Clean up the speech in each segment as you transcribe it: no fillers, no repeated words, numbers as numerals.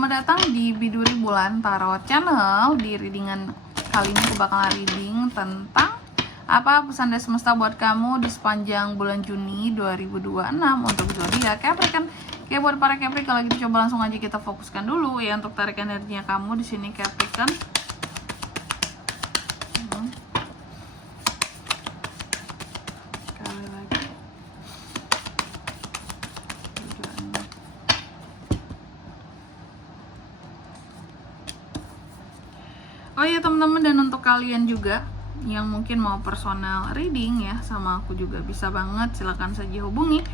Selamat datang di Biduri Bulan Tarot Channel. Di readingan kali ini aku bakalan reading tentang apa pesan dari semesta buat kamu di sepanjang bulan Juni 2026 untuk zodiak Capricorn. Oke, buat para Capricorn, kalau gitu coba langsung aja kita fokuskan dulu ya untuk tarik energinya kamu di sini Capricorn. Sekali lagi. Oh iya teman-teman, dan untuk kalian juga yang mungkin mau personal reading ya sama aku juga bisa banget, silahkan saja hubungi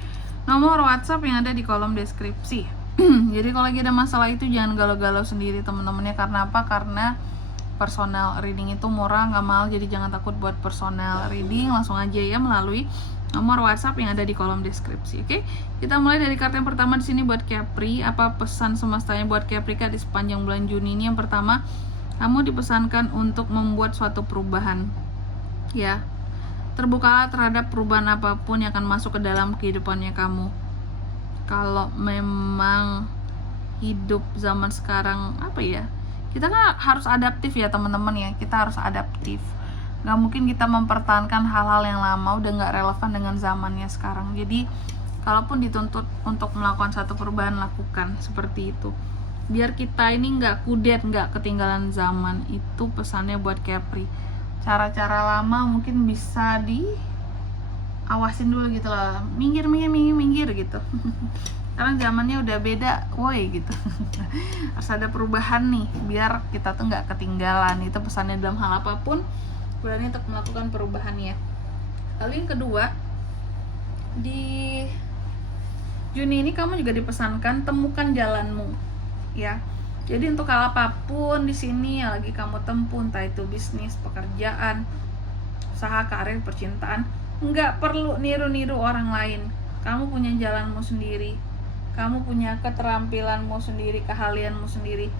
nomor WhatsApp yang ada di kolom deskripsi. Jadi kalau lagi ada masalah itu jangan galau-galau sendiri teman-temannya. Karena apa? Karena personal reading itu murah, nggak mahal, jadi jangan takut buat personal reading, langsung aja ya melalui nomor WhatsApp yang ada di kolom deskripsi. Oke, kita mulai dari kartu yang pertama di sini buat Capri. Apa pesan semestanya buat Capricorn di sepanjang bulan Juni ini? Yang pertama, kamu dipesankan untuk membuat suatu perubahan ya. Terbukalah terhadap perubahan apapun yang akan masuk ke dalam kehidupannya kamu. Kalau memang hidup zaman sekarang apa ya, kita kan harus adaptif ya teman-teman ya. Kita harus adaptif, nggak mungkin kita mempertahankan hal-hal yang lama, udah nggak relevan dengan zamannya sekarang. Jadi kalaupun dituntut untuk melakukan satu perubahan, lakukan seperti itu biar kita ini nggak kudet, nggak ketinggalan zaman. Itu pesannya buat Capri. Cara-cara lama mungkin bisa diawasin dulu gitu loh, minggir gitu. Sekarang zamannya udah beda, woi gitu. Harus ada perubahan nih biar kita tuh nggak ketinggalan. Itu pesannya dalam hal apapun, berani untuk melakukan perubahannya. Lalu yang kedua, di Juni ini kamu juga dipesankan temukan jalanmu ya. Jadi untuk hal apapun di sini yang lagi kamu tempuh, entah itu bisnis, pekerjaan, usaha, karir, percintaan, nggak perlu niru-niru orang lain. Kamu punya jalanmu sendiri, kamu punya keterampilanmu sendiri, keahlianmu sendiri.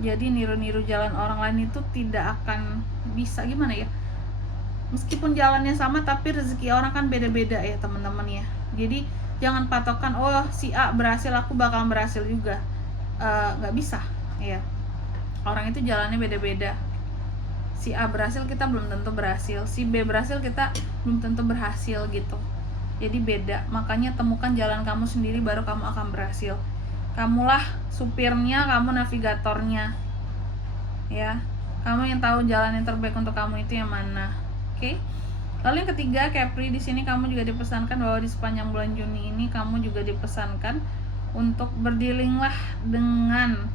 Jadi niru-niru jalan orang lain itu tidak akan bisa, gimana ya, meskipun jalannya sama tapi rezeki orang kan beda-beda ya teman-teman ya. Jadi jangan patokan, oh si A berhasil aku bakal berhasil juga. Nggak bisa ya, orang itu jalannya beda-beda. Si A berhasil, kita belum tentu berhasil. Si B berhasil, kita belum tentu berhasil gitu. Jadi beda. Makanya temukan jalan kamu sendiri, baru kamu akan berhasil. Kamulah supirnya, kamu navigatornya ya. Kamu yang tahu jalan yang terbaik untuk kamu itu yang mana. Oke. Lalu yang ketiga, Capri, di sini kamu juga dipesankan bahwa di sepanjang bulan Juni ini kamu juga dipesankan untuk berdilinglah dengan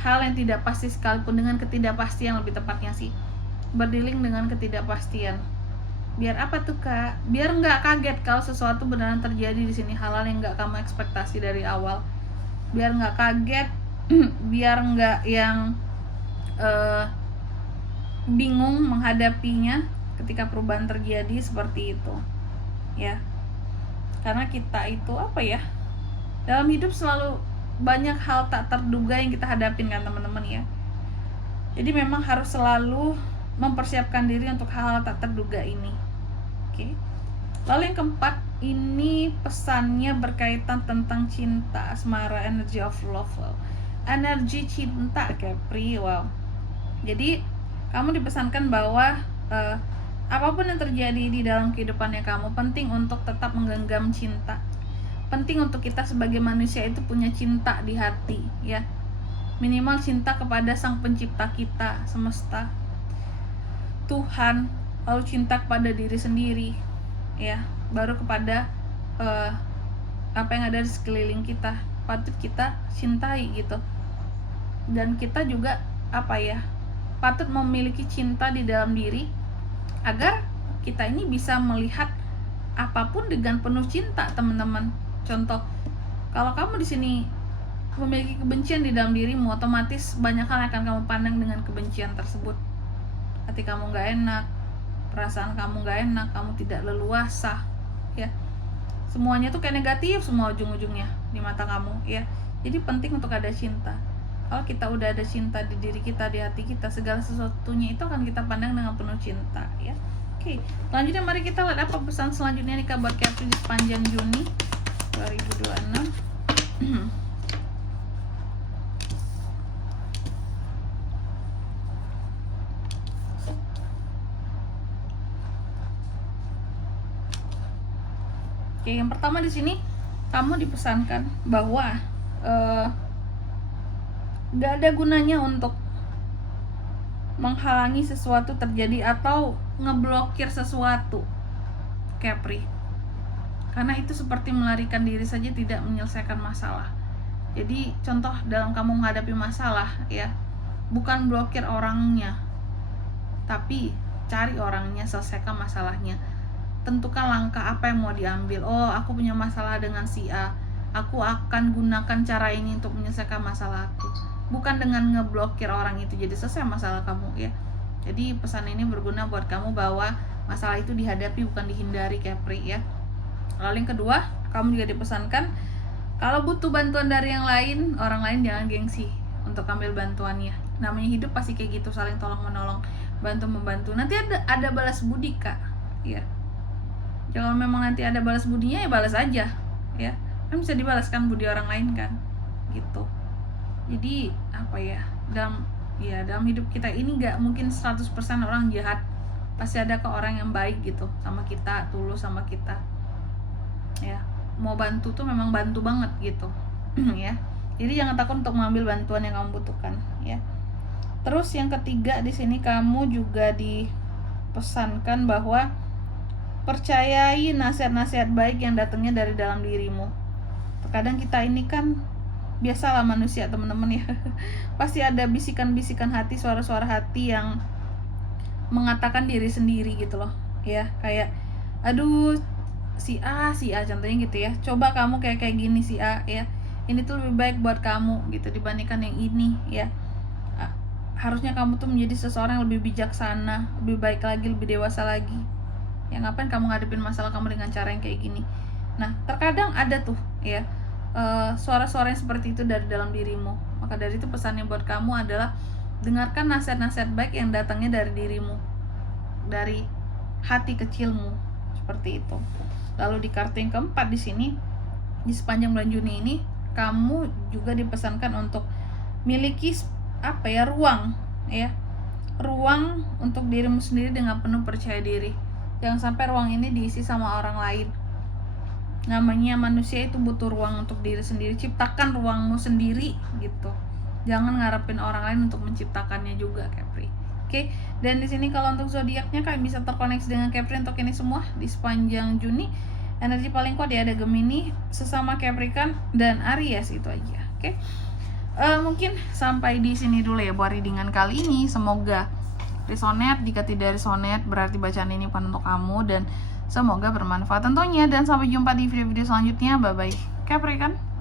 hal yang tidak pasti, sekalipun dengan ketidakpastian lebih tepatnya sih. Berdiling dengan ketidakpastian. Biar apa tuh Kak? Biar nggak kaget kalau sesuatu beneran terjadi di sini, hal-hal yang nggak kamu ekspektasi dari awal. Biar nggak kaget, biar nggak yang bingung menghadapinya ketika perubahan terjadi seperti itu ya. Karena kita itu apa ya, dalam hidup selalu banyak hal tak terduga yang kita hadapin kan teman-teman ya. Jadi memang harus selalu mempersiapkan diri untuk hal-hal tak terduga ini. Oke. Lalu yang keempat, ini pesannya berkaitan tentang cinta, asmara, energy of love. Energi cinta Capri, wow. Jadi kamu dipesankan bahwa apapun yang terjadi di dalam kehidupannya kamu, penting untuk tetap menggenggam cinta. Penting untuk kita sebagai manusia itu punya cinta di hati ya. Minimal cinta kepada sang pencipta kita, semesta, Tuhan. Lalu cinta kepada diri sendiri ya. Baru kepada apa yang ada di sekeliling kita, patut kita cintai gitu. Dan kita juga apa ya, patut memiliki cinta di dalam diri agar kita ini bisa melihat apapun dengan penuh cinta teman-teman. Contoh, kalau kamu di sini memiliki kebencian di dalam dirimu, otomatis banyak hal akan kamu pandang dengan kebencian tersebut. Hati kamu nggak enak, perasaan kamu nggak enak, kamu tidak leluasa, ya. Semuanya tuh kayak negatif semua ujung-ujungnya di mata kamu, ya. Jadi penting untuk ada cinta. Kalau kita udah ada cinta di diri kita, di hati kita, segala sesuatunya itu akan kita pandang dengan penuh cinta, ya. Oke, selanjutnya mari kita lihat apa pesan selanjutnya nih buat Capri di sepanjang Juni 2026. Oke, yang pertama di sini kamu dipesankan bahwa gak ada gunanya untuk menghalangi sesuatu terjadi atau ngeblokir sesuatu, Capri. Karena itu seperti melarikan diri saja tidak menyelesaikan masalah. Jadi contoh dalam kamu menghadapi masalah ya, bukan blokir orangnya, tapi cari orangnya, selesaikan masalahnya. Tentukan langkah apa yang mau diambil. Oh, aku punya masalah dengan si A, aku akan gunakan cara ini untuk menyelesaikan masalah aku. Bukan dengan ngeblokir orang itu jadi selesai masalah kamu ya. Jadi pesan ini berguna buat kamu bahwa masalah itu dihadapi bukan dihindari, Capri ya. Lalu yang kedua, kamu juga dipesankan kalau butuh bantuan dari yang lain, orang lain jangan gengsi untuk ambil bantuannya. Namanya hidup pasti kayak gitu, saling tolong menolong, bantu membantu. Nanti ada balas budi, Kak. Ya. Kalau memang nanti ada balas budinya ya balas aja, ya. Kan bisa dibalaskan budi orang lain kan. Gitu. Jadi apa ya? Dalam hidup kita ini nggak mungkin 100% orang jahat. Pasti ada kok orang yang baik gitu sama kita, tulus sama kita. Ya, mau bantu tuh memang bantu banget gitu. Ya. Jadi jangan takut untuk mengambil bantuan yang kamu butuhkan, ya. Terus yang ketiga di sini kamu juga dipesankan bahwa percayai nasihat-nasihat baik yang datangnya dari dalam dirimu. Terkadang kita ini kan biasalah manusia, teman-teman ya. Pasti ada bisikan-bisikan hati, suara-suara hati yang mengatakan diri sendiri gitu loh, ya. Kayak aduh, si A contohnya gitu ya. Coba kamu kayak gini si A ya. Ini tuh lebih baik buat kamu gitu dibandingkan yang ini ya. Harusnya kamu tuh menjadi seseorang yang lebih bijaksana, lebih baik lagi, lebih dewasa lagi. Ya ngapain kamu ngadepin masalah kamu dengan cara yang kayak gini. Nah, terkadang ada tuh ya suara-suara yang seperti itu dari dalam dirimu. Maka dari itu pesannya buat kamu adalah dengarkan nasihat-nasihat baik yang datangnya dari dirimu, dari hati kecilmu, seperti itu. Lalu di kartu yang keempat di sini, di sepanjang bulan Juni ini, kamu juga dipesankan untuk miliki ruang untuk dirimu sendiri dengan penuh percaya diri. Jangan sampai ruang ini diisi sama orang lain. Namanya manusia itu butuh ruang untuk diri sendiri. Ciptakan ruangmu sendiri gitu. Jangan ngarepin orang lain untuk menciptakannya juga, Capri. Oke, dan di sini kalau untuk zodiaknya kalian bisa terkoneksi dengan Capri untuk ini semua di sepanjang Juni. Energi paling kuat ya ada Gemini, sesama Capricorn dan Aries, itu aja. Oke. Mungkin sampai di sini dulu ya buat readingan kali ini. Semoga resonate. Jika tidak resonate berarti bacaan ini bukan untuk kamu, dan semoga bermanfaat tentunya. Dan sampai jumpa di video-video selanjutnya. Bye bye Capricorn.